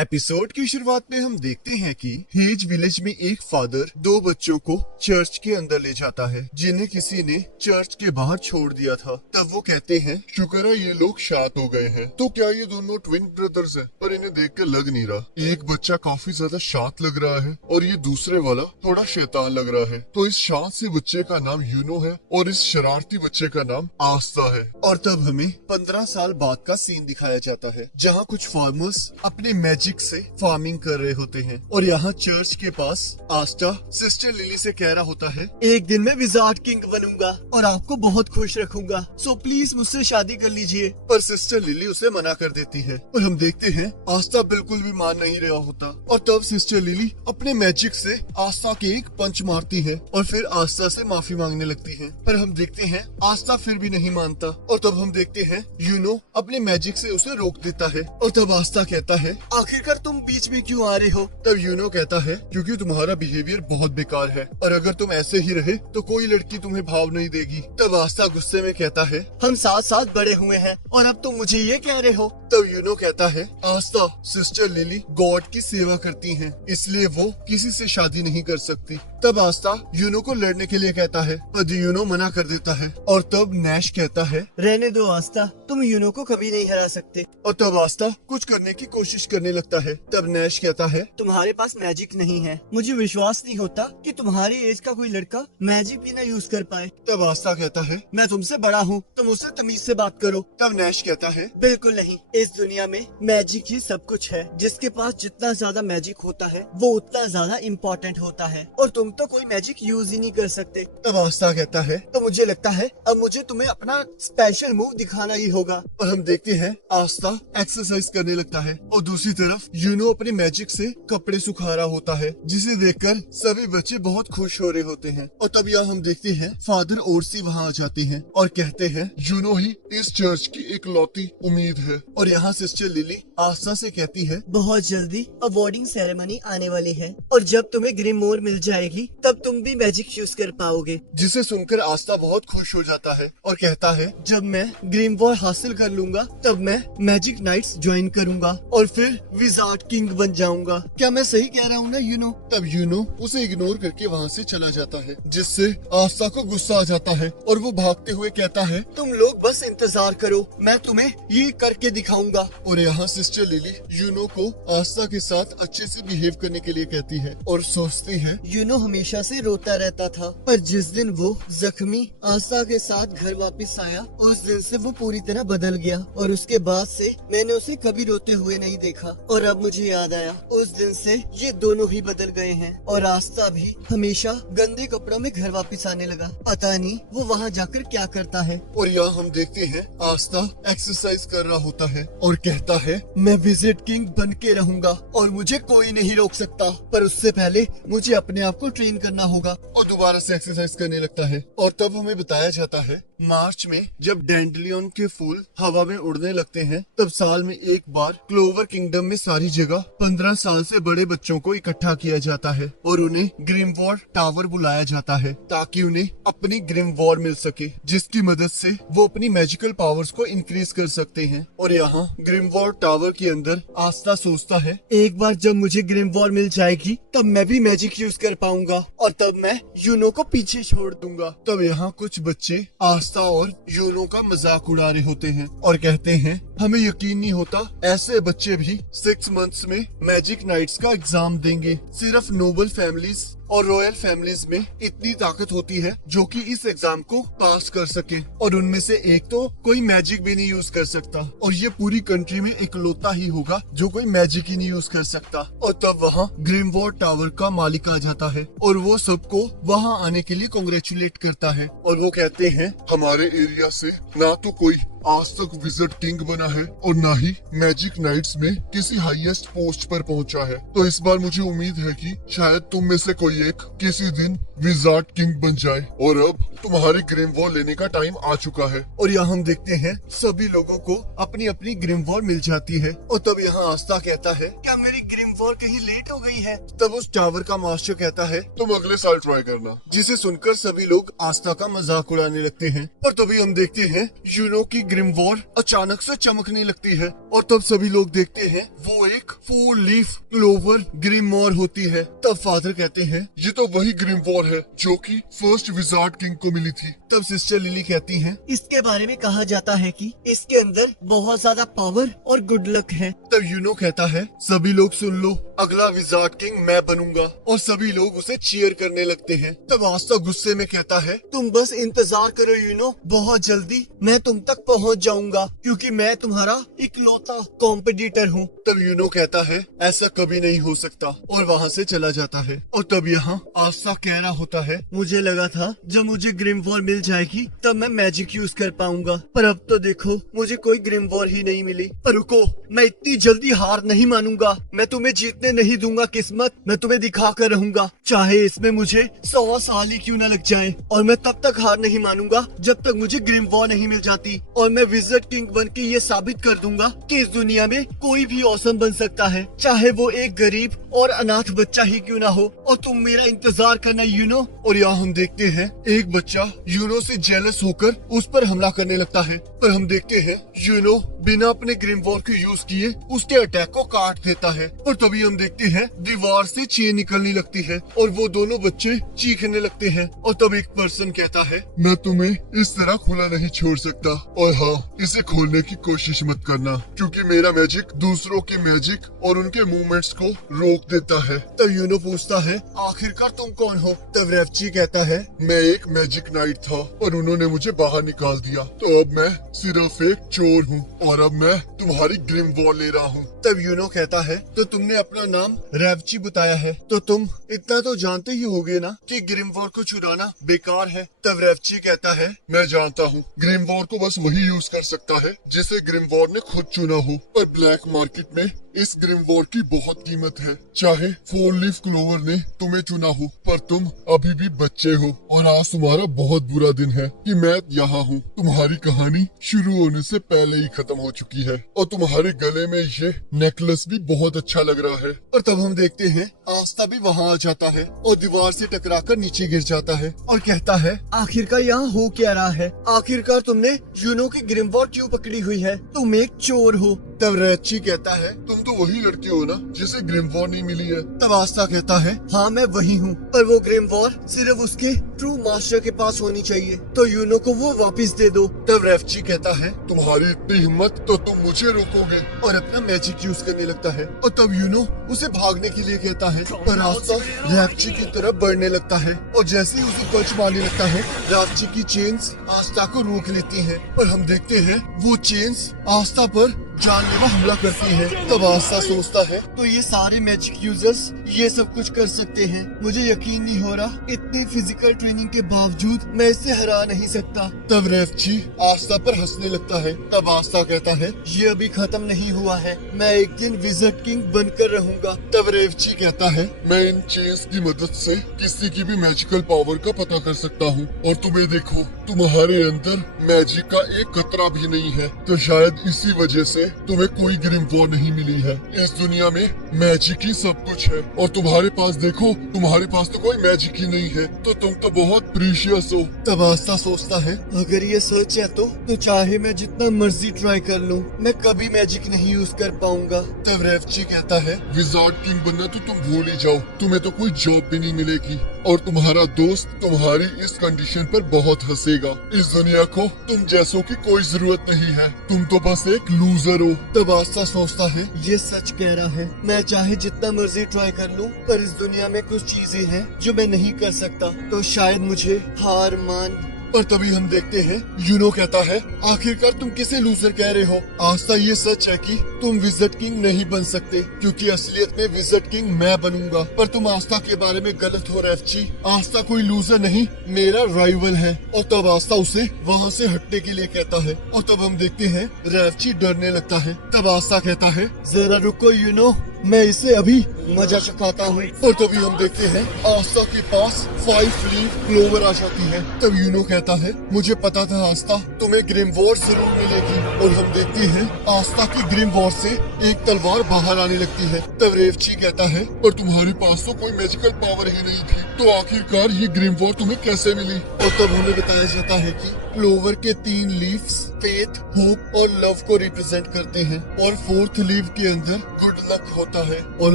Episode की शुरुआत में हम देखते हैं कि हेज विलेज में एक फादर दो बच्चों को चर्च के अंदर ले जाता है जिन्हें किसी ने चर्च के बाहर छोड़ दिया था। तब वो कहते हैं शुक्र है ये लोग शांत हो गए हैं। तो क्या ये दोनों ट्विन ब्रदर्स हैं? पर इन्हें देखकर लग नहीं रहा। एक बच्चा काफी ज्यादा शांत लग रहा है और ये दूसरे वाला थोड़ा शैतान लग रहा है। तो इस शांत से बच्चे का नाम यूनो है और इस शरारती बच्चे का नाम आस्था है। और तब हमें 15 साल बाद का सीन दिखाया जाता है जहाँ कुछ फार्मर्स अपने मैजिक से फार्मिंग कर रहे होते हैं और यहाँ चर्च के पास आस्था सिस्टर लिली से कह रहा होता है, एक दिन मैं विजार्ड किंग बनूंगा और आपको बहुत खुश रखूंगा, सो प्लीज मुझसे शादी कर लीजिए। पर सिस्टर लिली उसे मना कर देती है और हम देखते हैं आस्था बिल्कुल भी मान नहीं रहा होता। और तब सिस्टर लिली अपने मैजिक से आस्था के एक पंच मारती है और फिर आस्था से माफी मांगने लगती है। पर हम देखते हैं आस्था फिर भी नहीं मानता और तब हम देखते हैं यूनो अपने मैजिक से उसे रोक देता है। और तब आस्था कहता है, आखिरकार तुम बीच में क्यों आ रहे हो? तब यूनो कहता है क्योंकि तुम्हारा बिहेवियर बहुत बेकार है और अगर तुम ऐसे ही रहे तो कोई लड़की तुम्हें भाव नहीं देगी। तब आस्था गुस्से में कहता है, हम साथ साथ बड़े हुए हैं और अब तुम मुझे ये कह रहे हो? तब यूनो कहता है, आस्था सिस्टर लिली गॉड की सेवा करती हैं, इसलिए वो किसी से शादी नहीं कर सकती। तब आस्था यूनो को लड़ने के लिए कहता है पर यूनो मना कर देता है। और तब नैश कहता है, रहने दो आस्था, तुम यूनो को कभी नहीं हरा सकते। और तब आस्था कुछ करने की कोशिश करने लगता है। तब नैश कहता है, तुम्हारे पास मैजिक नहीं है, मुझे विश्वास नहीं होता कि तुम्हारी एज का कोई लड़का मैजिक भी ना यूज कर पाए। तब आस्था कहता है, मैं तुमसे बड़ा हूँ, तुम मुझसे तमीज से बात करो। तब नैश कहता है, बिल्कुल नहीं, इस दुनिया में मैजिक ही सब कुछ है। जिसके पास जितना ज्यादा मैजिक होता है वो उतना ज्यादा इम्पोर्टेंट होता है और तुम तो कोई मैजिक यूज ही नहीं कर सकते। तब आस्था कहता है, तो मुझे लगता है अब मुझे तुम्हें अपना स्पेशल मूव दिखाना ही होगा। और हम देखते हैं आस्था एक्सरसाइज करने लगता है और दूसरी तरफ यूनो अपने मैजिक से कपड़े सुखा रहा होता है जिसे देखकर सभी बच्चे बहुत खुश हो रहे होते हैं। और तब यहाँ हम देखते हैं फादर ओरसी वहाँ आ जाते हैं और कहते हैं, यूनो ही इस चर्च की इकलौती उम्मीद है। और यहाँ सिस्टर लिली आस्था से कहती है, बहुत जल्दी अवार्डिंग सेरेमनी आने वाली है और जब तुम्हें ग्रिमोर मिल जाएगी तब तुम भी मैजिक यूज कर पाओगे। जिसे सुनकर आस्था बहुत खुश हो जाता है और कहता है, जब मैं ग्रिमवॉर हासिल कर लूंगा तब मैं मैजिक नाइट्स ज्वाइन करूंगा और फिर विजार्ड किंग बन जाऊंगा। क्या मैं सही कह रहा हूँ ना यूनो? तब यूनो उसे इग्नोर करके वहाँ से चला जाता है जिससे आस्था को गुस्सा आ जाता है और वो भागते हुए कहता है, तुम लोग बस इंतजार करो, मैं तुम्हें ये करके दिखाऊंगा। और यहाँ सिस्टर लिली यूनो को आस्था के साथ अच्छे से बिहेव करने के लिए कहती है और सोचती है, यूनो हमेशा से रोता रहता था पर जिस दिन वो जख्मी आस्था के साथ घर वापस आया उस दिन से वो पूरी तरह बदल गया और उसके बाद से मैंने उसे कभी रोते हुए नहीं देखा। और अब मुझे याद आया उस दिन से ये दोनों ही बदल गए हैं और आस्था भी हमेशा गंदे कपड़ों में घर वापस आने लगा। पता नहीं वो वहाँ जाकर क्या करता है। और यहाँ हम देखते हैं आस्था एक्सरसाइज कर रहा होता है और कहता है, मैं विजिट किंग बन के रहूंगा और मुझे कोई नहीं रोक सकता, पर उससे पहले मुझे अपने आप को ट्रेन करना होगा। और दोबारा से एक्सरसाइज करने लगता है। और तब हमें बताया जाता है मार्च में जब डैंडलियन के फूल हवा में उड़ने लगते हैं तब साल में एक बार क्लोवर किंगडम में सारी जगह 15 साल से बड़े बच्चों को इकट्ठा किया जाता है और उन्हें ग्रिमवॉर टावर बुलाया जाता है ताकि उन्हें अपनी ग्रिमवॉर मिल सके जिसकी मदद से वो अपनी मैजिकल पावर्स को इंक्रीज कर सकते हैं। और यहाँ ग्रिमवॉर टावर के अंदर आस्था सोचता है, एक बार जब मुझे ग्रिमवॉर मिल जाएगी तब मैं भी मैजिक यूज कर पाऊंगा और तब मैं यूनो को पीछे छोड़ दूंगा। तब यहाँ कुछ बच्चे आस्था और यूनो का मजाक उड़ा रहे होते हैं और कहते हैं, हमें यकीन नहीं होता ऐसे बच्चे भी 6 मंथ्स में मैजिक नाइट्स का एग्जाम देंगे। सिर्फ नोबल फैमिलीज और रॉयल फैमिलीज में इतनी ताकत होती है जो कि इस एग्जाम को पास कर सके और उनमें से एक तो कोई मैजिक भी नहीं यूज कर सकता और ये पूरी कंट्री में इकलौता ही होगा जो कोई मैजिक ही नहीं यूज कर सकता। और तब वहाँ ग्रिमवॉर टावर का मालिक आ जाता है और वो सबको वहाँ आने के लिए कांग्रेचुलेट करता है और वो कहते हैं, हमारे एरिया से ना तो कोई आज तक विजिट किंग बना है और ना ही मैजिक नाइट्स में किसी हाईएस्ट पोस्ट पर पहुंचा है। तो इस बार मुझे उम्मीद है कि शायद तुम में से कोई एक किसी दिन विजार्ड किंग बन जाए और अब तुम्हारी ग्रिमवॉर लेने का टाइम आ चुका है। और यहाँ हम देखते हैं सभी लोगों को अपनी अपनी ग्रिमवॉर मिल जाती है और तब यहाँ आस्था कहता है, क्या मेरी ग्रिमवॉर वॉर कहीं लेट हो गई है। तब उस टावर का मास्टर कहता है तुम अगले साल ट्राई करना, जिसे सुनकर सभी लोग आस्था का मजाक उड़ाने लगते हैं। और तभी हम देखते हैं यूनो की ग्रिम वॉर अचानक से चमकने लगती है और तब सभी लोग देखते हैं वो एक 4 लीफ क्लोवर ग्रिम वॉर होती है। तब फादर कहते हैं ये तो वही ग्रिम वॉर है जो कि फर्स्ट विजार्ड किंग को मिली थी। तब सिस्टर लिली कहती हैं इसके बारे में कहा जाता है कि इसके अंदर बहुत ज्यादा पावर और गुड लक है। तब यूनो कहता है सभी लोग सुन लो, अगला विजार्ड किंग मैं बनूंगा। और सभी लोग उसे चीयर करने लगते हैं। तब आस्था गुस्से में कहता है तुम बस इंतजार करो यूनो, बहुत जल्दी मैं तुम तक पहुंच जाऊंगा क्योंकि मैं तुम्हारा इकलौता कॉम्पिटिटर हूँ। तब यूनो कहता है ऐसा कभी नहीं हो सकता और वहाँ से चला जाता है। और तब यहाँ आस्था कह रहा होता है मुझे लगा था जब मुझे ग्रिम वॉर मिल जाएगी तब मैं मैजिक यूज कर पाऊंगा, पर अब तो देखो मुझे कोई ग्रिम वॉर ही नहीं मिली। पर रुको, मैं इतनी जल्दी हार नहीं मानूंगा। मैं तुम्हें जीतने नहीं दूंगा किस्मत, मैं तुम्हें दिखा कर रहूंगा, चाहे इसमें मुझे 100 साल ही क्यों न लग जाए। और मैं तब तक हार नहीं मानूंगा जब तक मुझे ग्रिम वॉर नहीं मिल जाती। और मैं विजार्ड किंग बन के ये साबित कर दूंगा कि इस दुनिया में कोई भी औसम बन सकता है, चाहे वो एक गरीब और अनाथ बच्चा ही क्यों ना हो। और तुम मेरा इंतजार करना यूनो। और यहाँ हम देखते हैं एक बच्चा यूनो से जेलस होकर उस पर हमला करने लगता है। पर हम देखते हैं यूनो बिना अपने ग्रिम वॉर को यूज किए उसके अटैक को काट देता है। और तभी हम देखते हैं दीवार से चेन निकलने लगती है और वो दोनों बच्चे चीखने लगते हैं। और तब एक पर्सन कहता है मैं तुम्हें इस तरह खुला नहीं छोड़ सकता, और हाँ इसे खोलने की कोशिश मत करना क्योंकि मेरा मैजिक दूसरों के मैजिक और उनके मूवमेंट्स को रोक देता है। तब यूनो पूछता है आखिरकार तुम कौन हो। तब रेफची कहता है मैं एक मैजिक नाइट था और उन्होंने मुझे बाहर निकाल दिया, तो अब मैं सिर्फ एक चोर हूँ और अब मैं तुम्हारी ग्रिम वॉर ले रहा हूँ। तब यूनो कहता है तो तुमने अपना नाम रेवची बताया है, तो तुम इतना तो जानते ही होगे ना कि ग्रिम वॉर को चुराना बेकार है। तब रेवची कहता है मैं जानता हूँ, ग्रिम वॉर को बस वही यूज कर सकता है जिसे ग्रिम वॉर ने खुद चुना हो, पर ब्लैक मार्केट में इस ग्रिम वॉर की बहुत कीमत है। चाहे 4 लीफ क्लोवर ने तुम्हें चुना हो, पर तुम अभी भी बच्चे हो और आज तुम्हारा बहुत बुरा दिन है कि मैं यहाँ हूँ। तुम्हारी कहानी शुरू होने से पहले ही खत्म हो चुकी है और तुम्हारे गले में ये नेकलेस भी बहुत अच्छा लग रहा है। और तब हम देखते हैं आस्था भी वहाँ आ जाता है और दीवार से टकराकर नीचे गिर जाता है और कहता है आखिरकार यहाँ हो क्या रहा है। आखिरकार तुमने यूनो की ग्रिम वॉर क्यों पकड़ी हुई है, तुम एक चोर हो। तब रेची कहता है तुम तो वही लड़की हो ना जिसे ग्रिम वॉर नहीं मिली है। तब आस्था कहता है हाँ मैं वही हूँ, पर वो ग्रिम वॉर सिर्फ उसके ट्रू मास्टर के पास होनी चाहिए, तो यूनो को वो वापस दे दो। तब रेफची कहता है तुम्हारी इतनी हिम्मत तो तुम मुझे रोकोगे, और अपना मैजिक यूज करने लगता है। और तब यूनो उसे भागने के लिए कहता है, पर आस्था रेफची की तरफ बढ़ने लगता है और जैसे ही उसे पंच मारने लगता है रेफची की चेन्स आस्था को रोक लेती हैं। और हम देखते हैं वो चेन्स आस्था पर जानलेवा हमला करती है। तब आस्था सोचता है तो ये सारे मैजिक यूजर्स ये सब कुछ कर सकते हैं, मुझे यकीन नहीं हो रहा इतनी फिजिकल ट्रेनिंग के बावजूद मैं इसे हरा नहीं सकता। तब रेफची आस्था पर हंसने लगता है। तब आस्था कहता है ये अभी खत्म नहीं हुआ है, मैं एक दिन विजार्ड किंग बनकर रहूंगा। तब रेफची कहता है मैं इन चेन्स की मदद से किसी की भी मैजिकल पावर का पता कर सकता हूँ, और तुम्हें देखो तुम्हारे अंदर मैजिक का एक कतरा भी नहीं है, तो शायद इसी वजह से तुम्हें कोई ग्रिम वॉर नहीं मिली है। इस दुनिया में मैजिक ही सब कुछ है और तुम्हारे पास देखो तुम्हारे पास तो कोई मैजिक ही नहीं है, तो तुम तो बहुत प्रीशियस हो। तब आस्था सोचता है अगर ये सच है तो चाहे मैं जितना मर्जी ट्राई कर लूं, मैं कभी मैजिक नहीं यूज कर पाऊंगा। तब रेफची कहता है विजार्ड किंग बनना तो तुम भूल ही जाओ, तुम्हें तो कोई जॉब भी नहीं मिलेगी और तुम्हारा दोस्त तुम्हारी इस कंडीशन पर बहुत हंसेगा। इस दुनिया को तुम जैसों की कोई जरूरत नहीं है, तुम तो बस एक लूजर हो। तब आस्था सोचता है ये सच कह रहा है, मैं चाहे जितना मर्जी ट्राई कर लूं, पर इस दुनिया में कुछ चीजें हैं जो मैं नहीं कर सकता, तो शायद मुझे हार मान। और तभी हम देखते हैं यूनो कहता है आखिरकार तुम किसे लूजर कह रहे हो। आस्था ये सच है कि तुम विजार्ड किंग नहीं बन सकते क्योंकि असलियत में विजार्ड किंग मैं बनूंगा, पर तुम आस्था के बारे में गलत हो रेफची। आस्था कोई लूजर नहीं, मेरा राइवल है। और तब आस्था उसे वहाँ से हटने के लिए कहता है और तब हम देखते हैं रेफची डरने लगता है। तब आस्था कहता है जरा रुको यूनो, मैं इसे अभी मजा चखाता हूँ। और तभी हम देखते हैं आस्था के पास 5 लीफ क्लोवर आ जाती है। तब यूनो कहता कहता है मुझे पता था आस्था तुम्हें ग्रिम वॉर जरूर मिलेगी, और हम देखते हैं आस्था की ग्रिम वॉर से एक तलवार बाहर आने लगती है। तब रेवची कहता है पर तुम्हारे पास तो कोई मैजिकल पावर ही नहीं थी, तो आखिरकार ये ग्रिम वॉर तुम्हें कैसे मिली? और तब हमें बताया जाता है कि क्लोवर के 3 लीव्स फेथ, होप और लव को रिप्रेजेंट करते हैं, और 4th लीव के अंदर गुड लक होता है, और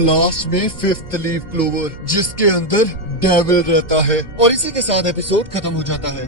लास्ट में 5th लीव क्लोवर जिसके अंदर डेविल रहता है। और इसी के साथ एपिसोड खत्म हो जाता है।